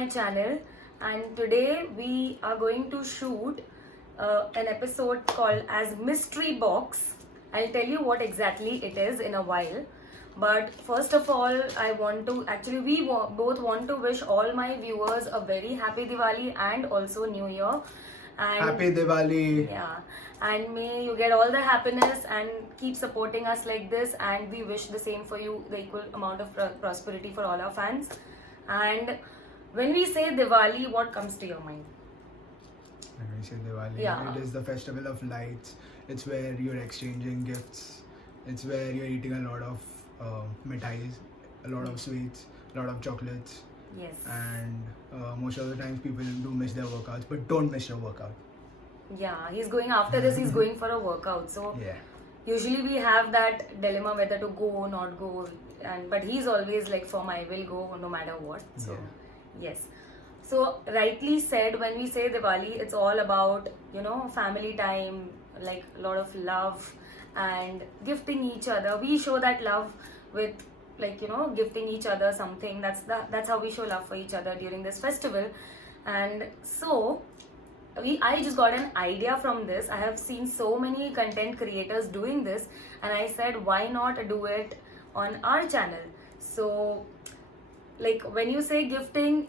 my channel, and today we are going to shoot an episode called as Mystery Box. I'll tell you what exactly it is in a while. But first of all, I want to actually, both want to wish all my viewers a very happy Diwali and also New Year. And Happy Diwali. yeah, and may you get all the happiness and keep supporting us like this. And we wish the same for you, the equal amount of prosperity for all our fans. And when we say Diwali, what comes to your mind? When we say Diwali, Yeah. it is the festival of lights. It's where you're exchanging gifts. It's where you're eating a lot of mithais, a lot of sweets, a lot of chocolates. Yes. And most of the times people do miss their workouts, but don't miss your workout. Yeah, he's going after this. He's going for a workout. So Yeah. usually we have that dilemma whether to go or not go, but he's always like, "From I will go no matter what." So yes. So rightly said, when we say Diwali, it's all about family time, like a lot of love and gifting each other. We show that love with gifting each other something. That's how we show love for each other during this festival. And so I just got an idea from this. I have seen so many content creators doing this, and I said, why not do it on our channel? So, like when you say gifting,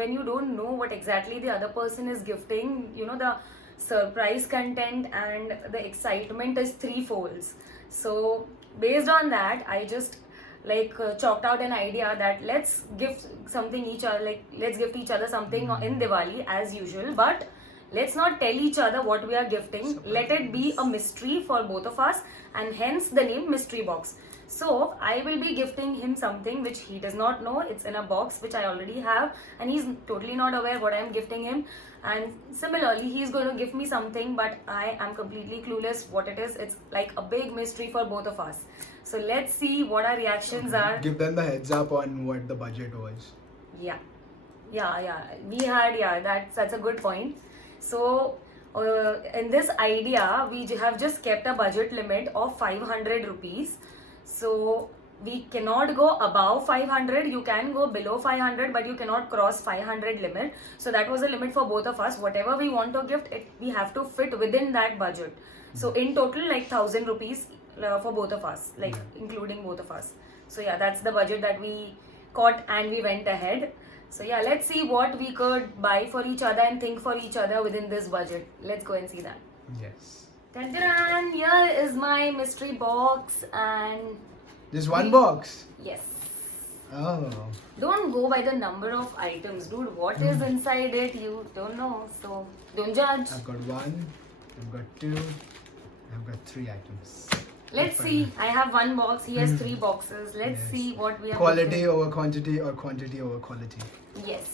when you don't know what exactly the other person is gifting, the surprise content and the excitement is threefolds. So, based on that, I just chalked out an idea that let's gift something each other, let's gift each other something in Diwali as usual, but let's not tell each other what we are gifting. Let it be a mystery for both of us, and hence the name Mystery Box. So I will be gifting him something which he does not know. It's in a box which I already have, and he's totally not aware what I am gifting him. And similarly, he's going to gift me something, but I am completely clueless what it is. It's like a big mystery for both of us. So let's see what our reactions are. Give them the heads up on what the budget was. Yeah. We had, that's a good point. So in this idea, we have just kept a budget limit of 500 rupees. So we cannot go above 500. You can go below 500, but you cannot cross 500 limit. So that was the limit for both of us. Whatever we want to gift, we have to fit within that budget. So in total, like 1,000 rupees for both of us, including both of us. So yeah, that's the budget that we caught, and we went ahead. So yeah, let's see what we could buy for each other and think for each other within this budget. Let's go and see that. Yes. Dun-dun-dun. Here is my mystery box, and Just one box. yes. Oh. Don't go by the number of items, dude. What is inside it? You don't know, so don't judge. I've got one. I've got two. I've got three items. Let's see. I have one box. He has three boxes. Let's Yes. see what we are. Quality picking. over quantity or quantity over quality. Yes.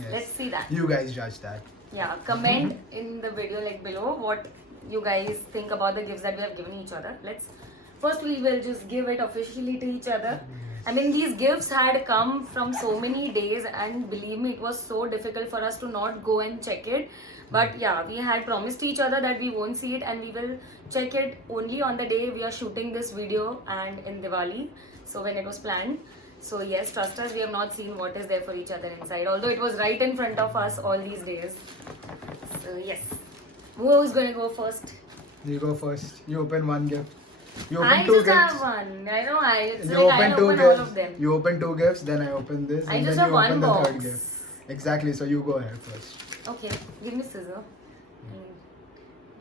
Yes. Let's see that. You guys judge that. Yeah, comment in the video below what you guys think about the gifts that we have given each other. First we will just give it officially to each other. I mean, these gifts had come from so many days, and believe me, it was so difficult for us to not go and check it. But yeah, we had promised each other that we won't see it, and we will check it only on the day we are shooting this video and in Diwali. So when it was planned. So yes, trust us, we have not seen what is there for each other inside, although it was right in front of us all these days. So yes. Who is going to go first? You go first. You open one gift. You open I two just gifts. have one. I know, it's You like I open two open all gifts. of them. You open two gifts, then I open this, I and just then have you one open the box. third gift. Exactly. So you go ahead first. Okay, give me scissor.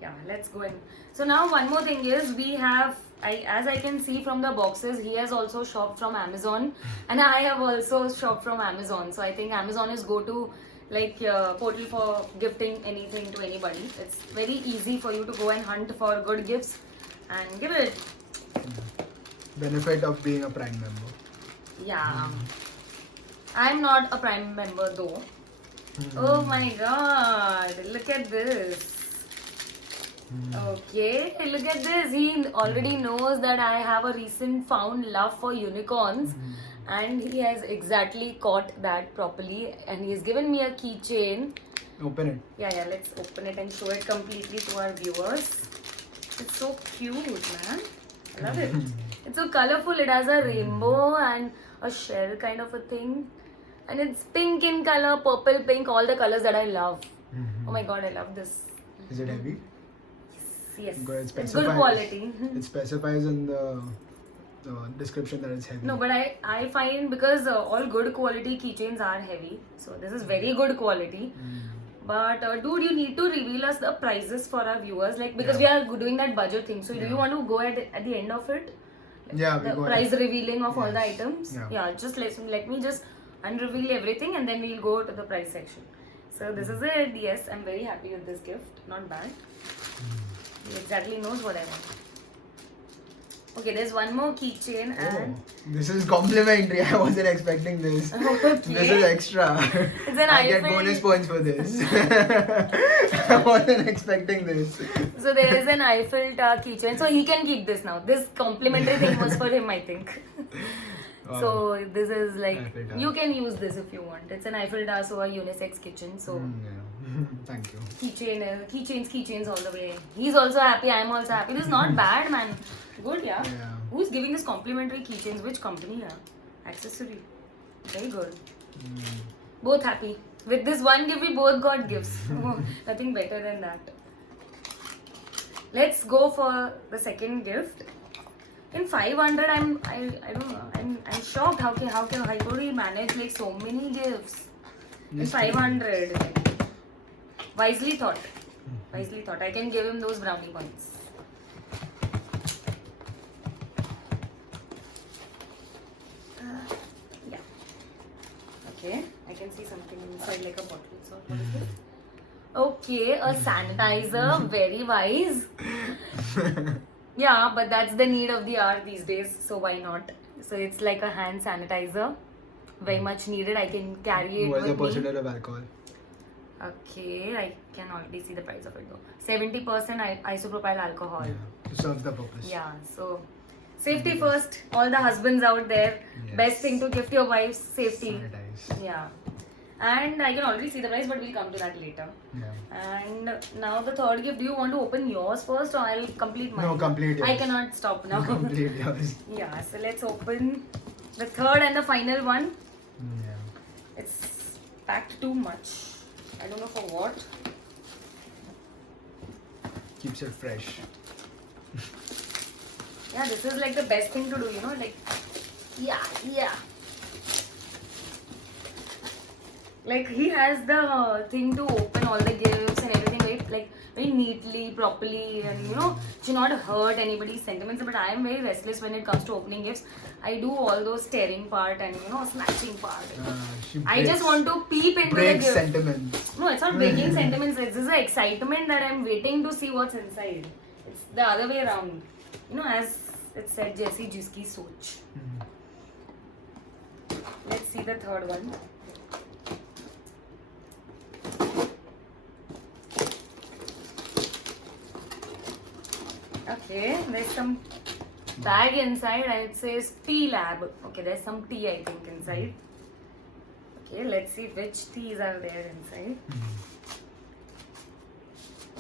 Yeah, let's go in. So now one more thing is, we have, as I can see from the boxes, he has also shopped from Amazon, and I have also shopped from Amazon. So I think Amazon is go-to portal for gifting anything to anybody. It's very easy for you to go and hunt for good gifts and give it. Benefit of being a Prime member. Yeah. I'm not a Prime member though. Oh my god, look at this. Okay, look at this. He already knows that I have a recent found love for unicorns, and he has exactly caught that properly, and he's given me a keychain. Open it. Yeah, let's open it and show it completely to our viewers. It's so cute, man. I love it. It's so colorful. It has a rainbow and a shell kind of a thing. and it's pink in color, purple, pink, all the colors that I love. Mhm. Oh my god, I love this. Is it heavy? Yes, Good, it it's good specifies- quality. It specifies in the description that it's heavy. No, but I find because all good quality keychains are heavy, so this is very good quality. Mm. But dude, you need to reveal us the prices for our viewers, like because Yeah. we are doing that budget thing. So do Yeah. you want to go at the end of it? Yeah, we The go price ahead. revealing of all the Yes. items. Yeah. Just let me just unreveal everything and then we'll go to the price section. So this is it. Yes, I'm very happy with this gift. Not bad. He exactly knows what I want. Okay, there's one more keychain and Oh, this is complimentary. I wasn't expecting this. Okay. This is extra. It's an I get Eiffel- bonus points for this. I wasn't expecting this. so there is an Eiffel Tower keychain. So he can keep this now. This complimentary thing was for him, I think. Wow. So this is like Eiffel Tower. you can use this if you want. It's an Eiffel Tower, so a unisex kitchen. So Yeah. Thank you. keychains all the way. He's also happy. I'm also happy. This is not bad, man. Good, yeah. Yeah. Who's giving this complimentary keychains? Which company? Yeah, Accessory. Very good. Mm. Both happy. With this one gift, we both got gifts. Nothing better than that. Let's go for the second gift. In 500, I don't know. I'm shocked. How could he manage like so many gifts? In Yes, 500. Wisely thought. Wisely thought. I can give him those brownie points. Yeah. Okay. I can see something inside like a bottle. So what is this? Okay, a sanitizer. Very wise. Yeah, but that's the need of the hour these days. So why not? So it's like a hand sanitizer. Very much needed. I can carry it What is the with me. percentage of alcohol? Okay, I can already see the price of it though. 70% isopropyl alcohol. Yeah. To serve the purpose. Yeah, so safety first. All the husbands out there, Yes. best thing to gift your wives, safety. Sanitize. Yeah. And I can already see the price, but we'll come to that later. Yeah. And now the third gift, do you want to open yours first or I'll complete mine? No, complete yours. I cannot stop now. Complete yours. Yeah, so let's open the third and the final one. Yeah. It's packed too much. I don't know for what. Keeps it fresh. Yeah, this is like the best thing to do, you know, like, yeah. Like he has the thing to open all the gifts and everything very neatly, properly, and you know, to not hurt anybody's sentiments. But I am very restless when it comes to opening gifts. I do all those tearing part and you know, snatching part. She I just want to peep into the breaks gift. sentiments. No, it's not breaking sentiments. This is the excitement that I'm waiting to see what's inside. It's the other way around. You know, as it said, Jaisi Jiski Soch. Let's see the third one. Okay, there's some bag inside and it says Tea Lab. Okay, there's some tea I think inside. Okay, let's see which teas are there inside.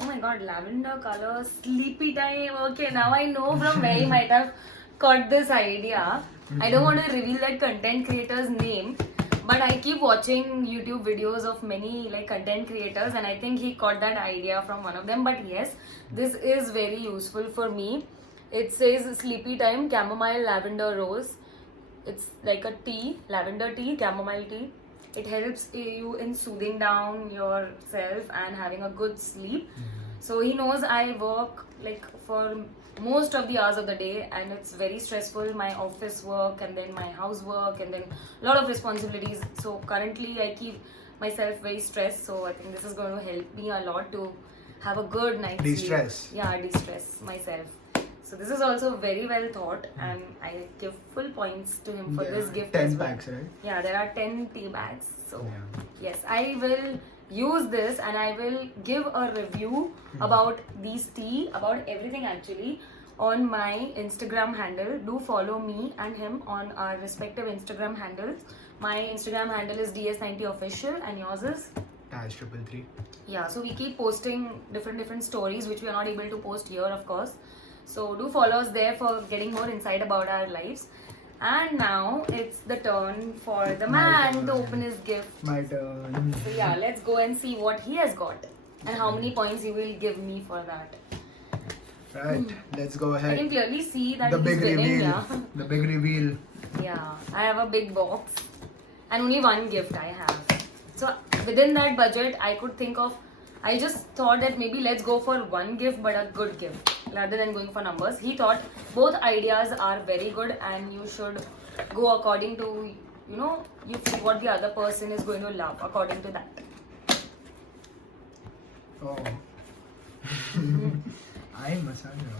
Oh my god, lavender color, sleepy time. Okay, now I know from where you might have got this idea. I don't want to reveal that content creator's name, but I keep watching YouTube videos of many like content creators and I think he got that idea from one of them. But yes, this is very useful for me. It says sleepy time, chamomile, lavender, rose. It's like a tea, lavender tea, chamomile tea. It helps you in soothing down yourself and having a good sleep. So he knows I work like for most of the hours of the day and it's very stressful, my office work and then my housework and then a lot of responsibilities. So currently I keep myself very stressed, so I think this is going to help me a lot to have a good night's sleep. De-stress. Yeah, de-stress myself. So this is also very well thought and I give full points to him for There this are gift 10 as well. packs, right? Yeah, there are 10 tea bags. So Yeah. yes, I will use this and I will give a review about these tea, about everything actually, on my Instagram handle. Do follow me and him on our respective Instagram handles. My Instagram handle is DS90official and yours is? Taz 333. Yeah, so we keep posting different stories which we are not able to post here, of course. So do follow us there for getting more insight about our lives. And now it's the turn for the My man turn. to open his gift. My turn. So yeah, let's go and see what he has got and how many points you will give me for that. Right, let's go I can ahead. clearly see that The he's big winning. reveal. Yeah. The big reveal. Yeah, I have a big box and only one gift I have. So within that budget, I could think of. I just thought that maybe let's go for one gift, but a good gift rather than going for numbers. He thought both ideas are very good and you should go according to, you know, you feel what the other person is going to love according to that. Oh. Eye massager.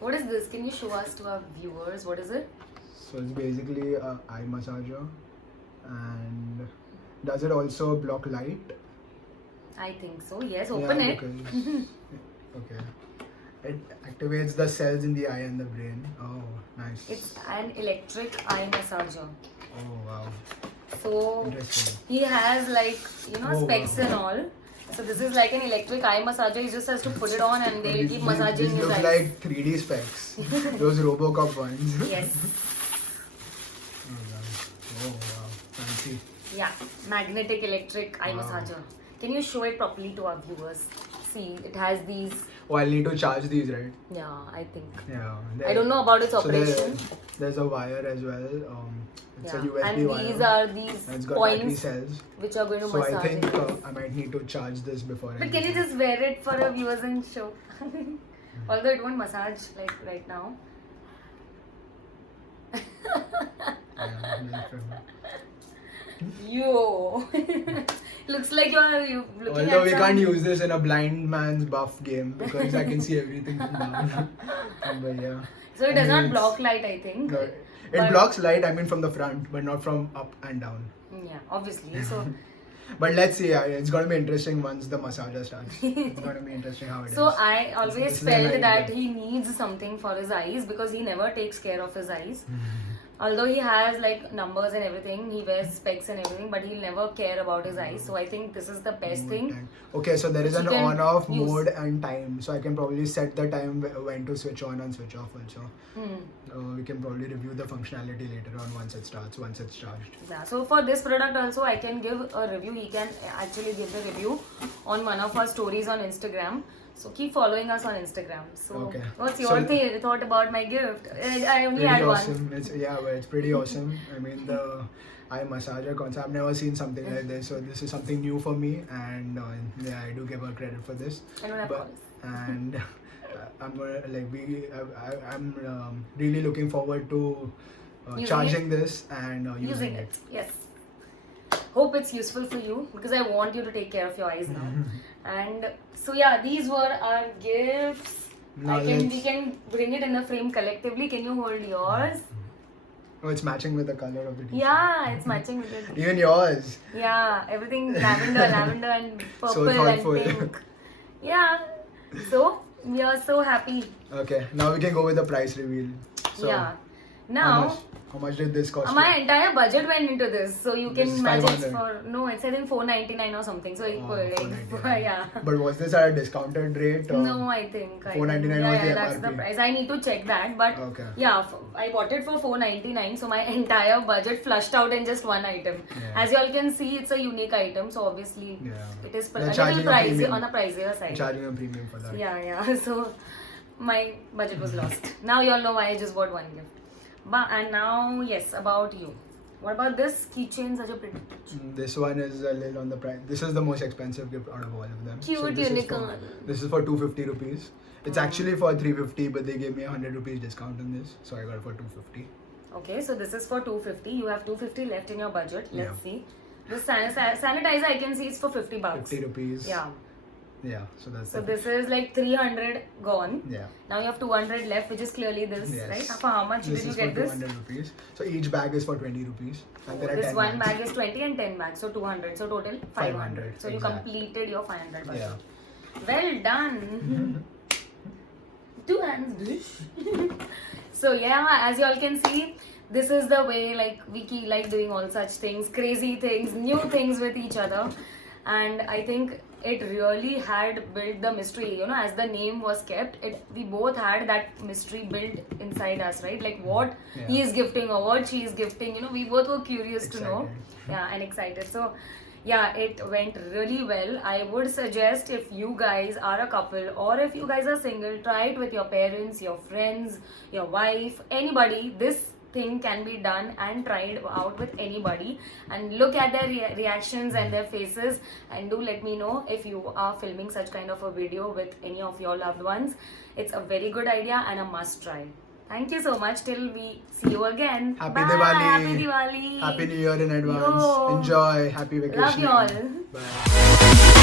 What is this? Can you show us to our viewers? What is it? So it's basically a eye massager, and does it also block light? I think so. Yes, open it. Because, okay. It activates the cells in the eye and the brain. Oh, nice. It's an electric eye massager. Oh wow. So Interesting. he has like, you know, Oh, specs wow. and all. So this is like an electric eye massager. He just has to put it on and they'll These- keep these- massaging these his look eyes. like 3D specs. Those RoboCop ones. Yes. Oh wow. Fancy. Yeah. Magnetic electric eye Wow. massager. Can you show it properly to our viewers? See, it has these. Oh, I'll need to charge these, right? Yeah, I think. Yeah. I don't know about its So operation. there's a wire as well. It's a Yeah. USB And wire. these are these And it's got battery points cells. which are going to So I massage think it. I might need to charge this before. But can you just wear it for our viewers and show? Although it won't massage like right now. Yo, looks like you're looking Although at we some... can't use this in a blind man's buff game because I can see everything from down. But yeah. So it I does mean, not it's- block light, I think. No, it But- blocks light. I mean from the front, but not from up and down. Yeah, obviously. So, But let's see. It's gonna be interesting once the massager starts. It's gonna be interesting how it is. so I always This is an felt idea. that he needs something for his eyes because he never takes care of his eyes. Mm-hmm. Although he has like numbers and everything, he wears specs and everything, but he'll never care about his eyes. So I think this is the best Mode thing. time. Okay, so there is You an can on-off use. mode and time. So I can probably set the time when to switch on and switch off also. We can probably review the functionality later on once it starts, once it's charged. Yeah, so for this product also I can give a review. He can actually give the review on one of our stories on Instagram. So keep following us on Instagram. So Okay. what's So- your thought about my gift? I only Pretty had one. awesome. It's pretty awesome. I mean the eye massager concept. I've never seen something like this, so this is something new for me, and yeah, I do give her credit for this. I don't have But calls. and I'm gonna I'm really looking forward to Using charging this and Using it. Yes. Hope it's useful for you because I want you to take care of your eyes now. And so yeah, these were our gifts. Now we let's- can bring it in the frame collectively. Can you hold yours? Oh, it's matching with the color of the t-shirt. Yeah, it's matching with it. Even yours. Yeah, everything lavender and purple So and thoughtful. pink. Yeah. So we are so happy. Okay, now we can go with the price reveal. So, Yeah. how Now much did this cost? my entire budget went into this, so you This can is match it 500. for no, it's I think 499 or something. So Oh, equal, like, 499. yeah. But was this at a discounted rate? Or? No, I think 499 yeah, was the that's the MRP. price. I need to check that, but Okay. yeah, I bought it for 499. So my entire budget flushed out in just one item. Yeah. As you all can see, it's a unique item, so obviously Yeah. it is a They're little charging a pricey premium. on the pricier side. Charging a premium for that. Yeah. So my budget was lost. Now you all know why I just bought one gift. But and now yes, about you. What about this keychain? Such a pretty. This one is a little on the price. This is the most expensive gift out of all of them. Cute this unicorn. This is for 250 rupees. It's actually for 350, but they gave me a 100 rupees discount on this, so I got it for 250. Okay, so this is for 250. You have 250 left in your budget. Let's Yeah. see. The sanitizer I can see is for 50 bucks. 50 rupees. Yeah. Yeah. So that's. So it. this is like 300 gone. Yeah. Now you have 200 left, which is clearly this, Yes. right? For how much This did you is get for this? 200 rupees. So each bag is for 20 rupees. And there are This 10 one bags. bag is 20 and 10 bags, so 200. So total 500. So you exact. completed your 500 budget. Yeah. Well done. 2 hands, dish. So yeah, as you all can see, this is the way like we keep like doing all such things, crazy things, new things with each other, and I think it really had built the mystery, you know, as the name was kept, we both had that mystery built inside us, right? Like what he is gifting or what she is gifting, you know, we both were curious to know. Yeah, and excited. So yeah, it went really well. I would suggest, if you guys are a couple or if you guys are single, try it with your parents, your friends, your wife, anybody. This thing can be done and tried out with anybody, and look at their reactions and their faces, and do let me know if you are filming such kind of a video with any of your loved ones. It's a very good idea and a must try. Thank you so much. Till we see you again. Happy Bye. Diwali. Happy Diwali. Happy New Year in advance. Yo. Enjoy. Happy vacation. Love you all. Bye.